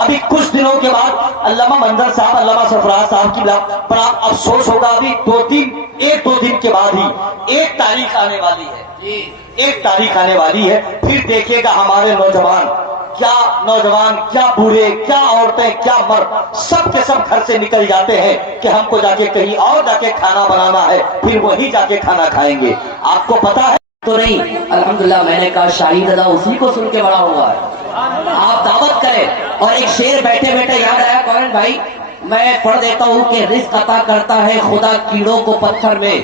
ابھی کچھ دنوں کے بعد علامہ منظر صاحب، علامہ سرفراز صاحب کی بڑا افسوس ہوگا، ابھی ایک دو دن کے بعد ہی ایک تاریخ آنے والی ہے، ایک تاریخ آنے والی ہے، پھر دیکھیے گا ہمارے نوجوان کیا بوڑھے، کیا عورتیں، کیا مرد، سب کے سب گھر سے نکل جاتے ہیں کہ ہم کو جا کے کہیں اور جا کے کھانا بنانا ہے، پھر وہی جا کے کھانا کھائیں گے۔ آپ کو پتا ہے تو نہیں، الحمدللہ میں نے کہا شاہی دادا اسی کو سن کے بڑا ہوا ہے۔ آپ دعوت کریں۔ اور ایک شعر بیٹھے بیٹھے یاد آیا کورن بھائی، میں پڑھ دیتا ہوں کہ رزق عطا کرتا ہے خدا کیڑوں کو پتھر میں،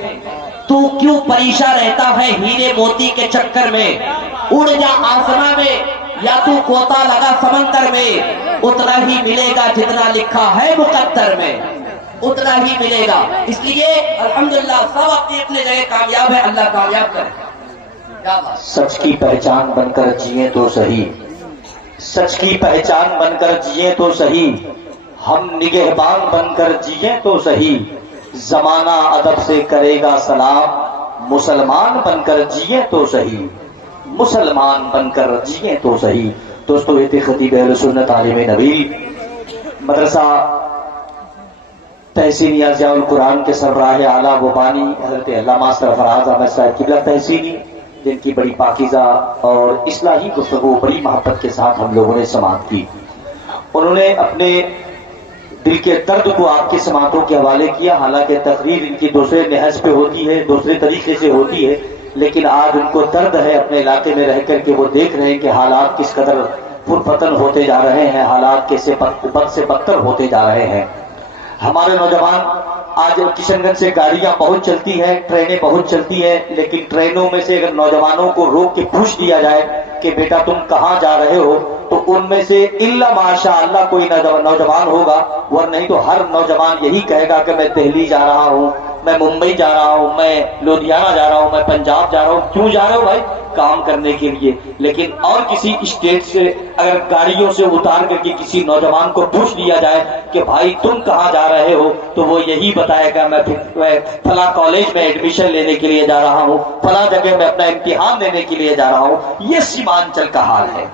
تو کیوں پریشاں رہتا ہے ہیرے موتی کے چکر میں، اڑ جا آسمان میں یا تو کوتا لگا سمندر میں، اتنا ہی ملے گا جتنا لکھا ہے مقدر میں، اتنا ہی ملے گا۔ اس لیے الحمدللہ سب اپنی اپنے جگہ کامیاب ہے، اللہ کامیاب کرے۔ سچ کی پہچان بن کر جیے تو صحیح، سچ کی پہچان بن کر جیے تو صحیح، ہم نگہبان بن کر جیے تو صحیح، زمانہ ادب سے کرے گا سلام، مسلمان بن کر جیے تو صحیح، مسلمان بن کر جیے تو صحیح۔ دوستو، یہ خطیب اہل سنت عالم نبی مدرسہ تحسینی ضیاء القرآن کے سربراہ اعلیٰ و بانی حضرت علامہ سرفراز احمد صاحب قبلہ تحسینی، جن کی بڑی پاکیزہ اور اصلاحی گفتگو بڑی محبت کے ساتھ ہم لوگوں نے سماعت کی۔ انہوں نے اپنے دل کے درد کو آپ کی سماعتوں کے حوالے کیا، حالانکہ تقریر ان کی دوسرے نہج پہ ہوتی ہے، دوسرے طریقے سے ہوتی ہے، لیکن آج ان کو درد ہے اپنے علاقے میں رہ کر کے، وہ دیکھ رہے ہیں کہ حالات کس قدر پرفتن ہوتے جا رہے ہیں، حالات کیسے بد سے بدتر ہوتے جا رہے ہیں۔ ہمارے نوجوان آج کشن گنج سے گاڑیاں بہت چلتی ہیں، ٹرینیں بہت چلتی ہیں، لیکن ٹرینوں میں سے اگر نوجوانوں کو روک کے پوچھ دیا جائے کہ بیٹا تم کہاں جا رہے ہو، تو ان میں سے الا ماشاء اللہ کوئی نوجوان ہوگا، ورنہ نہیں تو ہر نوجوان یہی کہے گا کہ میں دہلی جا رہا ہوں، میں ممبئی جا رہا ہوں، میں لدھیانہ جا رہا ہوں، میں پنجاب جا رہا ہوں۔ کیوں جا رہے ہو بھائی؟ کام کرنے کے لیے۔ لیکن اور کسی اسٹیٹ سے اگر گاڑیوں سے اتار کر کے کسی نوجوان کو پوچھ دیا جائے کہ بھائی تم کہاں جا رہے ہو، تو وہ یہی بتائے گا میں فلاں کالج میں ایڈمیشن لینے کے لیے جا رہا ہوں، فلاں جگہ میں اپنا امتحان دینے کے لیے جا رہا ہوں۔ یہ سیمانچل کا حال ہے۔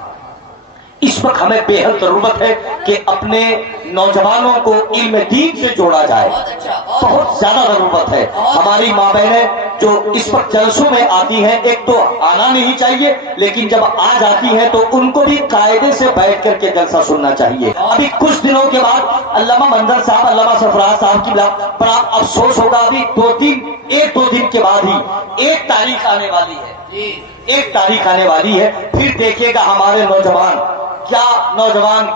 اس وقت ہمیں بے حد ضرورت ہے کہ اپنے نوجوانوں کو علم دین سے جوڑا جائے، بہت زیادہ ضرورت ہے۔ ہماری ماں بہنیں جو اس وقت جلسوں میں آتی ہیں، ایک تو آنا نہیں چاہیے، لیکن جب آ جاتی ہیں تو ان کو بھی قاعدے سے بیٹھ کر کے جلسہ سننا چاہیے۔ ابھی کچھ دنوں کے بعد علامہ منظر صاحب، علامہ سرفراز صاحب کی بڑا افسوس ہوگا، ابھی ایک دو دن کے بعد ہی ایک تاریخ آنے والی ہے، ایک تاریخ آنے والی ہے، پھر دیکھیے گا ہمارے نوجوان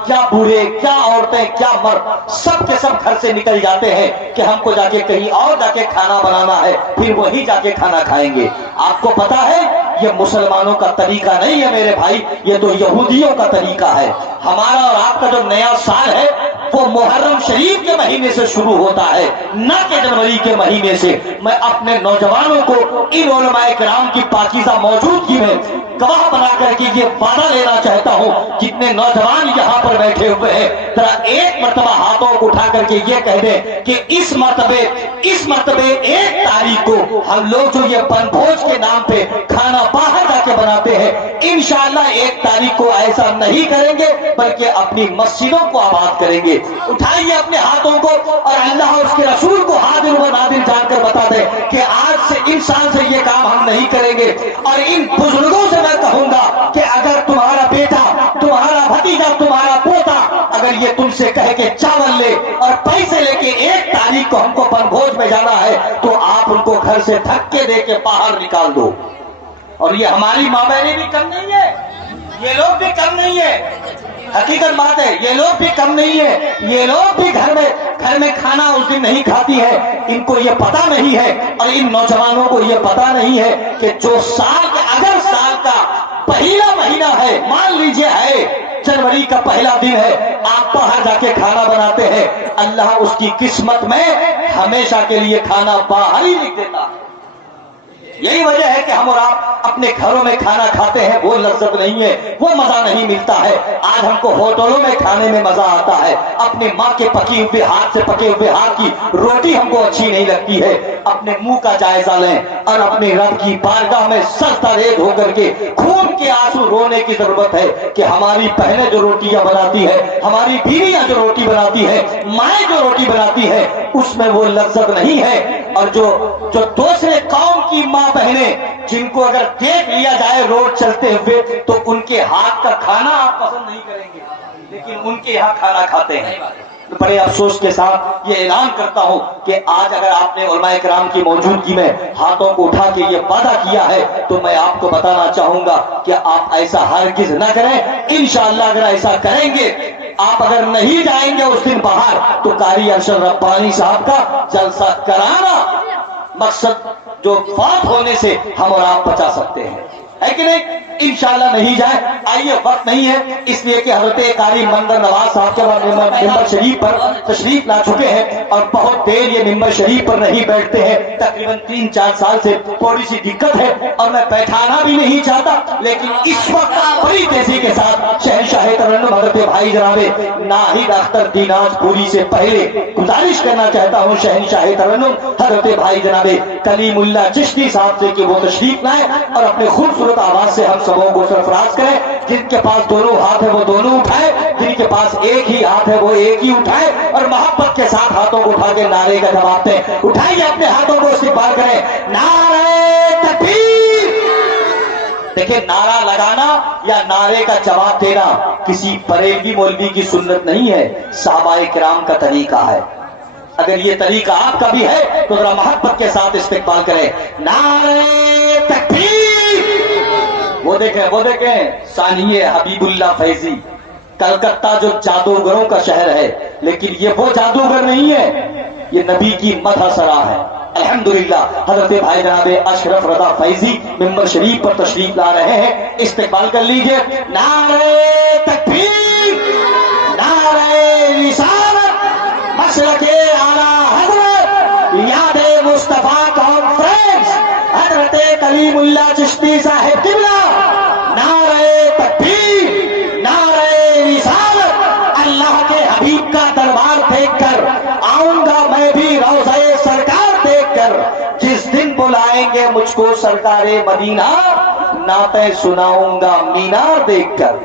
کیا بوڑھے، کیا عورتیں، کیا مرد، سب کے سب گھر سے نکل جاتے ہیں کہ ہم کو جا کے کہیں اور جا کے کھانا بنانا ہے، پھر وہی جا کے کھانا کھائیں گے۔ آپ کو پتا ہے یہ مسلمانوں کا طریقہ نہیں ہے میرے بھائی، یہ تو یہودیوں کا طریقہ ہے۔ ہمارا اور آپ کا جو نیا سال ہے وہ محرم شریف کے مہینے سے شروع ہوتا ہے، نہ کہ جنوری کے مہینے سے۔ میں اپنے نوجوانوں کو ان علماء کرام کی پاکیزہ موجودگی میں گواہ بنا کر کے یہ وعدہ لینا چاہتا ہوں، جتنے نوجوان یہاں پر بیٹھے ہوئے ہیں ذرا ایک مرتبہ ہاتھوں کو اٹھا کر کے یہ کہہ دیں کہ اس مرتبے ایک تاریخ کو ہم لوگ جو یہ بن بھوج کے نام پہ کھانا باہر جا کے بناتے ہیں، انشاءاللہ ایک تاریخ کو ایسا نہیں کریں گے، بلکہ اپنی مسجدوں کو آباد کریں گے۔ اٹھائیے اپنے ہاتھوں کو اور اللہ اور اس کے رسول کو حاضر و ناظر جان کر بتا دیں کہ آج سے انسان سے یہ کام ہم نہیں کریں گے۔ اور ان بزرگوں سے میں کہوں گا کہ اگر تمہارا بیٹا، تمہارا بھتیجا، تمہارا پوتا اگر یہ تم سے کہے کہ چاول لے اور پیسے لے کے ایک تاریخ کو ہم کو بن بھوج میں جانا ہے، تو آپ ان کو گھر سے دھکے دے کے باہر نکال دو۔ اور یہ ہماری ماں بہنیں بھی کم نہیں ہے، یہ لوگ بھی کم نہیں ہے، حقیقت بات ہے، یہ لوگ بھی کم نہیں ہے، یہ لوگ بھی گھر میں کھانا اس دن نہیں کھاتی ہے۔ ان کو یہ پتا نہیں ہے، اور ان نوجوانوں کو یہ پتا نہیں ہے کہ جو اگر سال کا پہلا مہینہ ہے، مان لیجئے ہے جنوری کا پہلا دن ہے، آپ باہر جا کے کھانا بناتے ہیں، اللہ اس کی قسمت میں ہمیشہ کے لیے کھانا باہر ہی لکھ دیتا ہے۔ یہی وجہ ہے کہ ہم اور آپ اپنے گھروں میں کھانا کھاتے ہیں، وہ لذت نہیں ہے، وہ مزہ نہیں ملتا ہے۔ آج ہم کو ہوٹلوں میں کھانے میں مزہ آتا ہے، اپنے ماں کے پکی ہوئے ہاتھ سے پکے ہوئے ہاتھ کی روٹی ہم کو اچھی نہیں لگتی ہے۔ اپنے منہ کا جائزہ لیں اور اپنے رب کی بارگاہ میں سجدہ ریز ہو کر کے خون کے آنسو رونے کی ضرورت ہے کہ ہماری بہنیں جو روٹیاں بناتی ہے، ہماری بیویاں جو روٹی بناتی ہے، مائیں جو روٹی بناتی ہے، اس میں وہ لذت نہیں ہے۔ اور جو دوسرے قوم کی ماں بہنیں جن کو اگر دیکھ لیا جائے روڈ چلتے ہوئے تو ان کے ہاتھ کا کھانا آپ پسند نہیں کریں گے، لیکن ان کے یہاں کھانا کھاتے ہیں۔ بڑے افسوس کے ساتھ یہ اعلان کرتا ہوں کہ آج اگر آپ نے علماء کرام کی موجودگی میں ہاتھوں کو اٹھا کے یہ وعدہ کیا ہے تو میں آپ کو بتانا چاہوں گا کہ آپ ایسا ہرگز نہ کریں۔ انشاءاللہ اگر ایسا کریں گے، آپ اگر نہیں جائیں گے اس دن باہر تو قاری ارشد ربانی صاحب کا جلسہ کرانا مقصد جو فوت ہونے سے ہم اور آپ بچا سکتے ہیں، ہے کہ نہیں؟ انشاءاللہ نہیں جائے۔ آئیے، وقت نہیں ہے، اس لیے کہ حضرت قاری مندر نواز صاحب کے ممبر شریف پر تشریف لا چکے ہیں اور بہت دیر یہ ممبر شریف پر نہیں بیٹھتے ہیں، تقریباً 3-4 سال سے تھوڑی سی دقت ہے اور میں بیٹھانا بھی نہیں چاہتا، لیکن اس وقت بڑی تیزی کے ساتھ شہنشاہ ترنم حضرت بھائی جناب ناہید اختر دیناج پوری سے پہلے گزارش کرنا چاہتا ہوں شہنشاہ ترنم حضرت بھائی جناب کلیم اللہ چشتی صاحب سے کہ وہ تشریف لائیں اور اپنے خوبصورت آواز سے ہم سبوں کو سرفراز کریں۔ جن کے پاس دونوں ہاتھ ہے وہ دونوں اٹھائے، جن کے پاس ایک ہی ہاتھ ہے وہ ایک ہی اٹھائے اور محبت کے ساتھ ہاتھوں کو اٹھا کے نعرے کا جواب دیں۔ اٹھائیے اپنے ہاتھوں کو استقبال کریں، نعرہ تکبیر۔ دیکھیں، نعرہ لگانا یا نعرے کا جواب دینا کسی بریلوی مولوی کی سنت نہیں ہے، صحابہ کرام کا طریقہ ہے۔ اگر یہ طریقہ آپ کا بھی ہے تو ذرا محبت کے ساتھ استقبال کریں، نعرہ تکبیر۔ وہ دیکھیں ثانیہ حبیب اللہ فیضی، کلکتہ جو جادوگروں کا شہر ہے، لیکن یہ وہ جادوگر نہیں ہے، یہ نبی کی مدح سرا ہے۔ الحمدللہ حضرت بھائی جناب اشرف رضا فیضی ممبر شریف پر تشریف لا رہے ہیں، استقبال کر لیجئے۔ نعرہ تکبیر، نعرہ رسالت، مشرق اعلیٰ حضرت یاد مصطفیٰ کانفرنس حضرت کلیم اللہ چشتی صاحب قبلہ، نعرہ تکبیر، نعرہ رسالت۔ اللہ کے حبیب کا دربار دیکھ کر آؤں گا میں بھی روضہ سرکار دیکھ کر، جس دن بلائیں گے مجھ کو سرکار مدینہ، نعتیں سناؤں گا مینار دیکھ کر۔